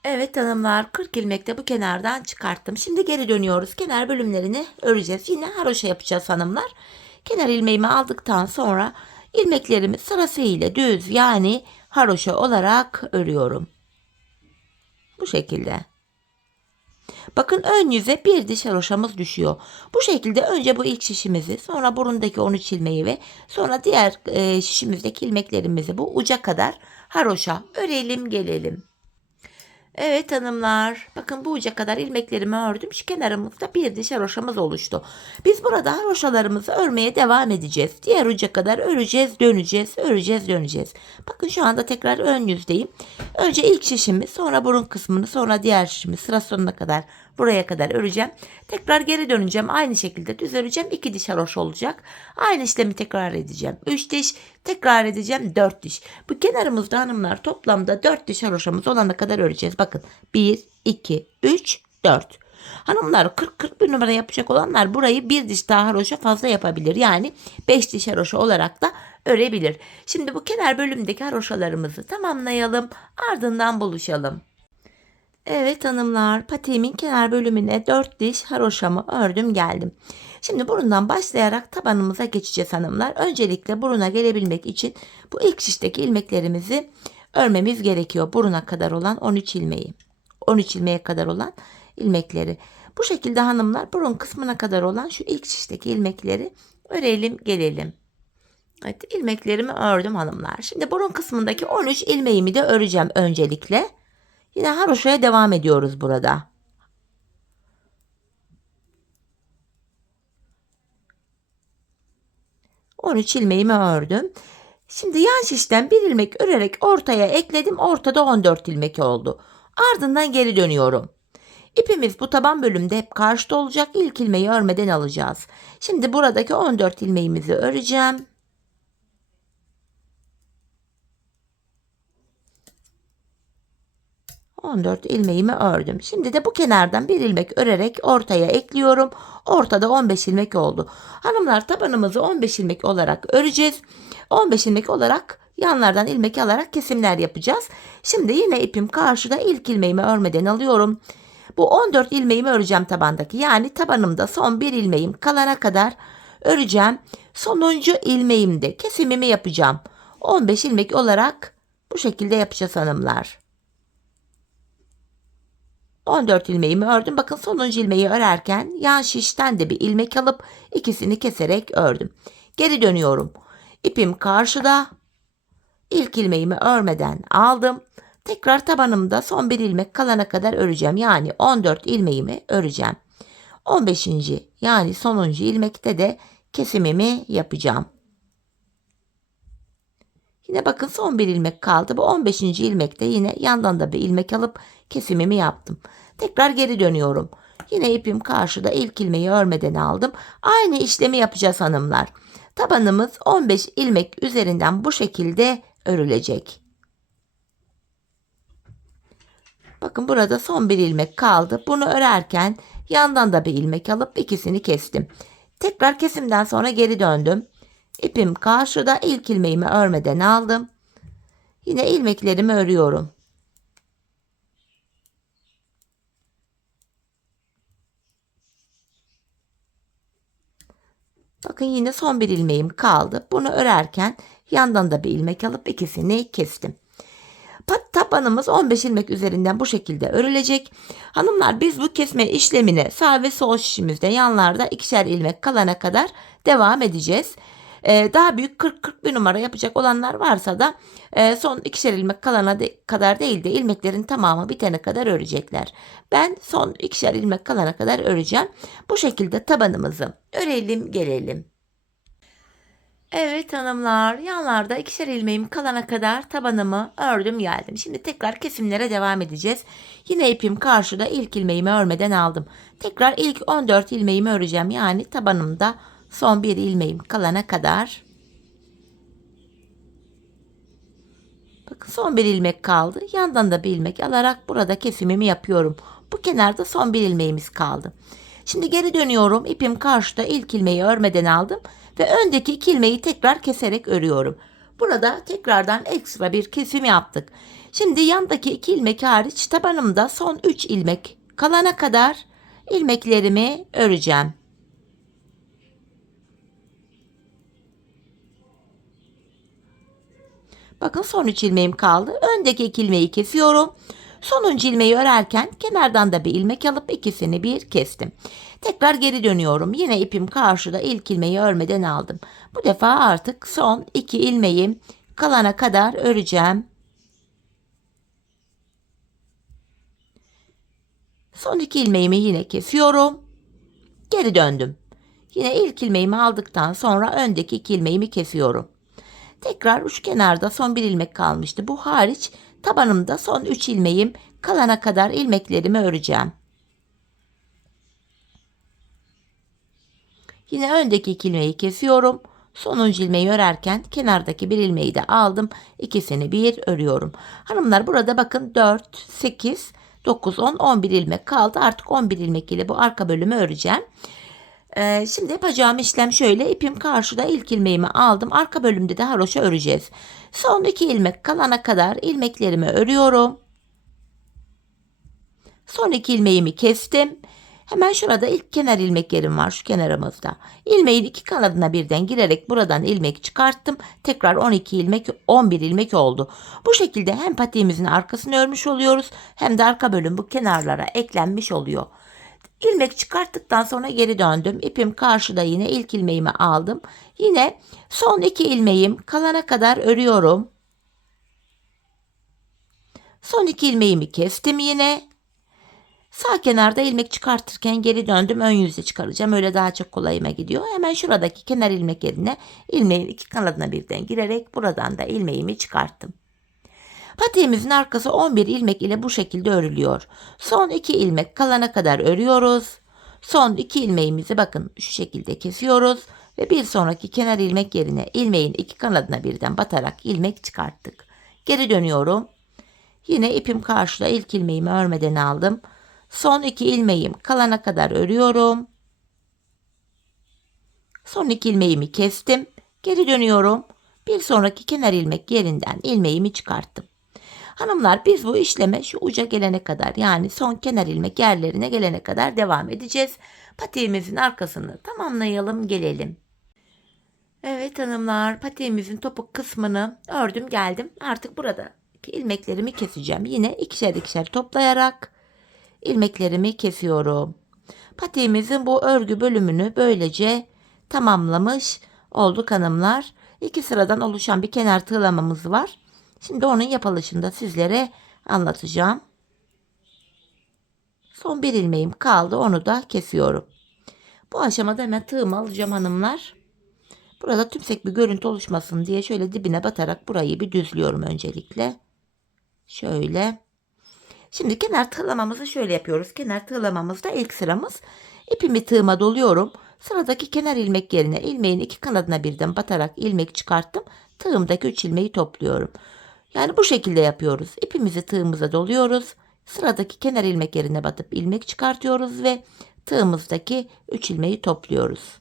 Evet hanımlar, 40 ilmek de bu kenardan çıkarttım. Şimdi geri dönüyoruz. Kenar bölümlerini öreceğiz. Yine haroşa yapacağız hanımlar. Kenar ilmeğimi aldıktan sonra ilmeklerimi sırasıyla düz, yani haroşa olarak örüyorum. Bu şekilde. Bakın ön yüze bir diş haroşamız düşüyor. Bu şekilde önce bu ilk şişimizi, sonra burundaki 13 ilmeği ve sonra diğer şişimizdeki ilmeklerimizi bu uca kadar haroşa örelim, gelelim. Evet hanımlar, bakın bu uca kadar ilmeklerimi ördüm. Şu kenarımızda bir diş haroşamız oluştu. Biz burada haroşalarımızı örmeye devam edeceğiz. Diğer uca kadar öreceğiz, döneceğiz, öreceğiz, döneceğiz. Bakın şu anda tekrar ön yüzdeyim. Önce ilk şişimi, sonra burun kısmını, sonra diğer şişimi sıra sonuna kadar, buraya kadar öreceğim. Tekrar geri döneceğim. Aynı şekilde düz öreceğim. 2 diş haroşa olacak. Aynı işlemi tekrar edeceğim. 3 diş tekrar edeceğim. 4 diş. Bu kenarımızda hanımlar toplamda 4 diş haroşamız olana kadar öreceğiz. Bakın 1, 2, 3, 4. Hanımlar 40-41 numara yapacak olanlar burayı bir diş daha haroşa fazla yapabilir. Yani 5 diş haroşa olarak da örebilir. Şimdi bu kenar bölümdeki haroşalarımızı tamamlayalım. Ardından buluşalım. Evet hanımlar, patiğimin kenar bölümüne 4 diş haroşamı ördüm geldim. Şimdi burundan başlayarak tabanımıza geçeceğiz hanımlar. Öncelikle buruna gelebilmek için bu ilk şişteki ilmeklerimizi örmemiz gerekiyor. Buruna kadar olan 13 ilmeği. 13 ilmeğe kadar olan ilmekleri. Bu şekilde hanımlar burun kısmına kadar olan şu ilk şişteki ilmekleri örelim gelelim. Evet, ilmeklerimi ördüm hanımlar. Şimdi burun kısmındaki 13 ilmeğimi de öreceğim öncelikle. Yine haroşaya devam ediyoruz burada. On üç ilmeğimi ördüm. Şimdi yan şişten bir ilmek örerek ortaya ekledim. Ortada 14 ilmek oldu. Ardından geri dönüyorum. İpimiz bu taban bölümde hep karşıda olacak. İlk ilmeği örmeden alacağız. Şimdi buradaki 14 ilmeğimizi öreceğim. 14 ilmeğimi ördüm. Şimdi de bu kenardan bir ilmek örerek ortaya ekliyorum. Ortada 15 ilmek oldu. Hanımlar tabanımızı 15 ilmek olarak öreceğiz. 15 ilmek olarak yanlardan ilmek alarak kesimler yapacağız. Şimdi yine ipim karşıda, ilk ilmeğimi örmeden alıyorum. Bu 14 ilmeğimi öreceğim tabandaki. Yani tabanımda son bir ilmeğim kalana kadar öreceğim. Sonuncu ilmeğimde kesimimi yapacağım. 15 ilmek olarak bu şekilde yapacağız hanımlar. 14 ilmeğimi ördüm. Bakın sonuncu ilmeği örerken yan şişten de bir ilmek alıp ikisini keserek ördüm. Geri dönüyorum. İpim karşıda. İlk ilmeğimi örmeden aldım. Tekrar tabanımda son bir ilmek kalana kadar öreceğim. Yani 14 ilmeğimi öreceğim. 15. yani sonuncu ilmekte de kesimimi yapacağım. Yine bakın son bir ilmek kaldı. Bu 15. ilmekte yine yandan da bir ilmek alıp kesimimi yaptım. Tekrar geri dönüyorum. Yine ipim karşıda, ilk ilmeği örmeden aldım. Aynı işlemi yapacağız hanımlar. Tabanımız 15 ilmek üzerinden bu şekilde örülecek. Bakın burada son bir ilmek kaldı. Bunu örerken yandan da bir ilmek alıp ikisini kestim. Tekrar kesimden sonra geri döndüm. İpim karşıda, ilk ilmeğimi örmeden aldım. Yine ilmeklerimi örüyorum. Bakın yine son bir ilmeğim kaldı. Bunu örerken yandan da bir ilmek alıp ikisini kestim. Tabanımız 15 ilmek üzerinden bu şekilde örülecek. Hanımlar, biz bu kesme işlemine sağ ve sol şişimizde yanlarda ikişer ilmek kalana kadar devam edeceğiz. Daha büyük 40-41 numara yapacak olanlar varsa da son ikişer ilmek kalana kadar değil de ilmeklerin tamamı bitene kadar örecekler. Ben son ikişer ilmek kalana kadar öreceğim. Bu şekilde tabanımızı örelim gelelim. Evet hanımlar, yanlarda ikişer ilmeğim kalana kadar tabanımı ördüm geldim. Şimdi tekrar kesimlere devam edeceğiz. Yine ipim karşıda, ilk ilmeğimi örmeden aldım. Tekrar ilk 14 ilmeğimi öreceğim. Yani tabanımda son bir ilmeğim kalana kadar. Bakın son bir ilmek kaldı. Yandan da bir ilmek alarak burada kesimimi yapıyorum. Bu kenarda son bir ilmeğimiz kaldı. Şimdi geri dönüyorum. İpim karşıda, ilk ilmeği örmeden aldım. Ve öndeki iki ilmeği tekrar keserek örüyorum. Burada tekrardan ekstra bir kesim yaptık. Şimdi yandaki iki ilmek hariç tabanımda son 3 ilmek kalana kadar ilmeklerimi öreceğim. Bakın son 3 ilmeğim kaldı. Öndeki 2 ilmeği kesiyorum. Sonuncu ilmeği örerken kenardan da bir ilmek alıp ikisini bir kestim. Tekrar geri dönüyorum. Yine ipim karşıda, ilk ilmeği örmeden aldım. Bu defa artık son 2 ilmeğim kalana kadar öreceğim. Son 2 ilmeğimi yine kesiyorum. Geri döndüm. Yine ilk ilmeğimi aldıktan sonra öndeki 2 ilmeğimi kesiyorum. Tekrar uç kenarda son bir ilmek kalmıştı. Bu hariç tabanımda son 3 ilmeğim kalana kadar ilmeklerimi öreceğim. Yine öndeki 2 ilmeği kesiyorum. Sonuncu ilmeği örerken kenardaki bir ilmeği de aldım. İkisini bir örüyorum. Hanımlar, burada bakın 4, 8, 9, 10, 11 ilmek kaldı. Artık 11 ilmek ile bu arka bölümü öreceğim. Şimdi yapacağım işlem şöyle. İpim karşıda, ilk ilmeğimi aldım. Arka bölümde de haroşa öreceğiz. Son 2 ilmek kalana kadar ilmeklerimi örüyorum. Son 2 ilmeğimi kestim. Hemen şurada ilk kenar ilmek yerim var şu kenarımızda. İlmeğin 2 kanadına birden girerek buradan ilmek çıkarttım. Tekrar 12 ilmek 11 ilmek oldu. Bu şekilde hem patiğimizin arkasını örmüş oluyoruz hem de arka bölüm bu kenarlara eklenmiş oluyor. İlmek çıkarttıktan sonra geri döndüm. İpim karşıda, yine ilk ilmeğimi aldım. Yine son 2 ilmeğim kalana kadar örüyorum. Son 2 ilmeğimi kestim yine. Sağ kenarda ilmek çıkartırken geri döndüm. Ön yüzde çıkaracağım. Öyle daha çok kolayıma gidiyor. Hemen şuradaki kenar ilmek yerine ilmeğin 2 kanadına birden girerek buradan da ilmeğimi çıkarttım. Patiğimizin arkası 11 ilmek ile bu şekilde örülüyor. Son 2 ilmek kalana kadar örüyoruz. Son 2 ilmeğimizi bakın şu şekilde kesiyoruz ve bir sonraki kenar ilmek yerine ilmeğin 2 kanadına birden batarak ilmek çıkarttık. Geri dönüyorum. Yine ipim karşıda, ilk ilmeğimi örmeden aldım. Son 2 ilmeğim kalana kadar örüyorum. Son 2 ilmeğimi kestim. Geri dönüyorum. Bir sonraki kenar ilmek yerinden ilmeğimi çıkarttım. Hanımlar, biz bu işleme şu uca gelene kadar, yani son kenar ilmek yerlerine gelene kadar devam edeceğiz. Patiğimizin arkasını tamamlayalım, gelelim. Evet hanımlar, patiğimizin topuk kısmını ördüm geldim. Artık buradaki ilmeklerimi keseceğim. Yine ikişer ikişer toplayarak ilmeklerimi kesiyorum. Patiğimizin bu örgü bölümünü böylece tamamlamış olduk hanımlar. 2 sıradan oluşan bir kenar tığlamamız var. Şimdi onun yapılışını da sizlere anlatacağım. Son bir ilmeğim kaldı, onu da kesiyorum. Bu aşamada hemen tığımı alacağım hanımlar. Burada tümsek bir görüntü oluşmasın diye şöyle dibine batarak burayı bir düzlüyorum öncelikle. Şöyle. Şimdi kenar tığlamamızı şöyle yapıyoruz. Kenar tığlamamızda ilk sıramız. İpimi tığıma doluyorum. Sıradaki kenar ilmek yerine ilmeğin 2 kanadına birden batarak ilmek çıkarttım. Tığımdaki 3 ilmeği topluyorum. Yani bu şekilde yapıyoruz. İpimizi tığımıza doluyoruz. Sıradaki kenar ilmek yerine batıp ilmek çıkartıyoruz ve tığımızdaki 3 ilmeği topluyoruz.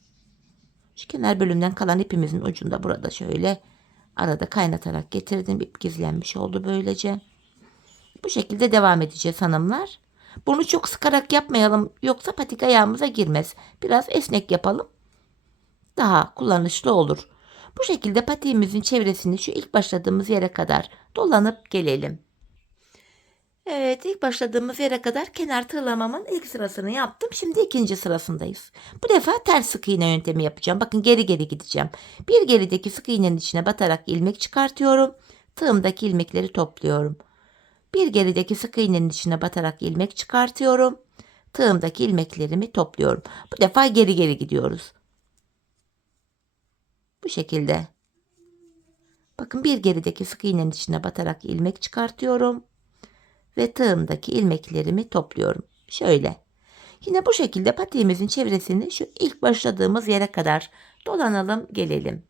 Şu kenar bölümden kalan ipimizin ucunda burada şöyle arada kaynatarak getirdim. İp gizlenmiş oldu böylece. Bu şekilde devam edeceğiz hanımlar. Bunu çok sıkarak yapmayalım, yoksa patik ayağımıza girmez. Biraz esnek yapalım. Daha kullanışlı olur. Bu şekilde patiğimizin çevresini şu ilk başladığımız yere kadar dolanıp gelelim. Evet, ilk başladığımız yere kadar kenar tığlamamın ilk sırasını yaptım. Şimdi ikinci sırasındayız. Bu defa ters sık iğne yöntemi yapacağım. Bakın geri geri gideceğim. Bir gerideki sık iğnenin içine batarak ilmek çıkartıyorum. Tığımdaki ilmekleri topluyorum. Bir gerideki sık iğnenin içine batarak ilmek çıkartıyorum. Tığımdaki ilmeklerimi topluyorum. Bu defa geri geri gidiyoruz. Bu şekilde. Bakın bir gerideki sık iğnenin içine batarak ilmek çıkartıyorum. Ve tığımdaki ilmeklerimi topluyorum. Şöyle. Yine bu şekilde patiğimizin çevresini şu ilk başladığımız yere kadar dolanalım gelelim.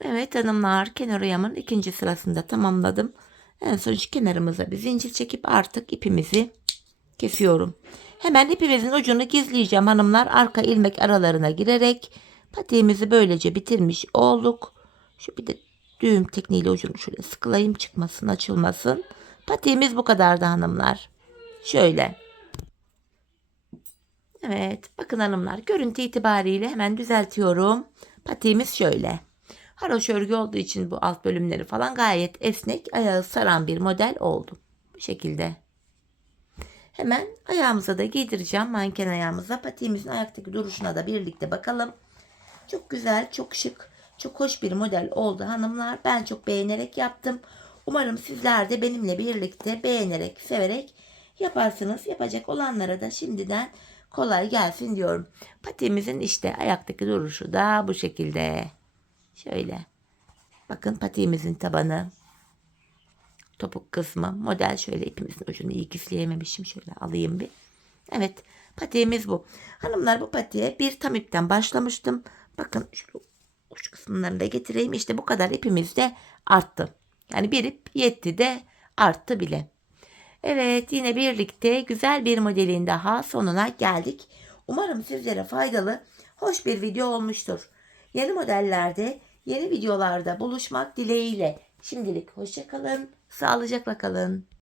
Evet hanımlar, kenar oyamın ikinci sırasında tamamladım. En son şu kenarımıza bir zincir çekip artık ipimizi kesiyorum. Hemen ipimizin ucunu gizleyeceğim hanımlar. Arka ilmek aralarına girerek patiğimizi böylece bitirmiş olduk. Şu bir de düğüm tekniğiyle ucunu şöyle sıkılayım, çıkmasın, açılmasın. Patiğimiz bu kadardı hanımlar. Şöyle. Evet, bakın hanımlar, görüntü itibariyle hemen düzeltiyorum. Patiğimiz şöyle. Haroşa örgü olduğu için bu alt bölümleri falan gayet esnek, ayağı saran bir model oldu. Bu şekilde. Hemen ayağımıza da giydireceğim, manken ayağımıza. Patiğimizin ayaktaki duruşuna da birlikte bakalım. Çok güzel, çok şık, çok hoş bir model oldu hanımlar. Ben çok beğenerek yaptım. Umarım sizler de benimle birlikte beğenerek, severek yaparsınız. Yapacak olanlara da şimdiden kolay gelsin diyorum. Patiğimizin işte ayaktaki duruşu da bu şekilde. Şöyle. Bakın patiğimizin tabanı. Topuk kısmı. Model şöyle, ipimizin ucunu iyi gizleyememişim. Şöyle alayım bir. Evet. Patiğimiz bu. Hanımlar, bu patiğe bir tam ipten başlamıştım. Bakın şu uç kısımlarını da getireyim. İşte bu kadar ipimiz de arttı. Yani bir ip yetti de arttı bile. Evet, yine birlikte güzel bir modelin daha sonuna geldik. Umarım sizlere faydalı, hoş bir video olmuştur. Yeni modellerde, yeni videolarda buluşmak dileğiyle. Şimdilik hoşça kalın, sağlıcakla kalın.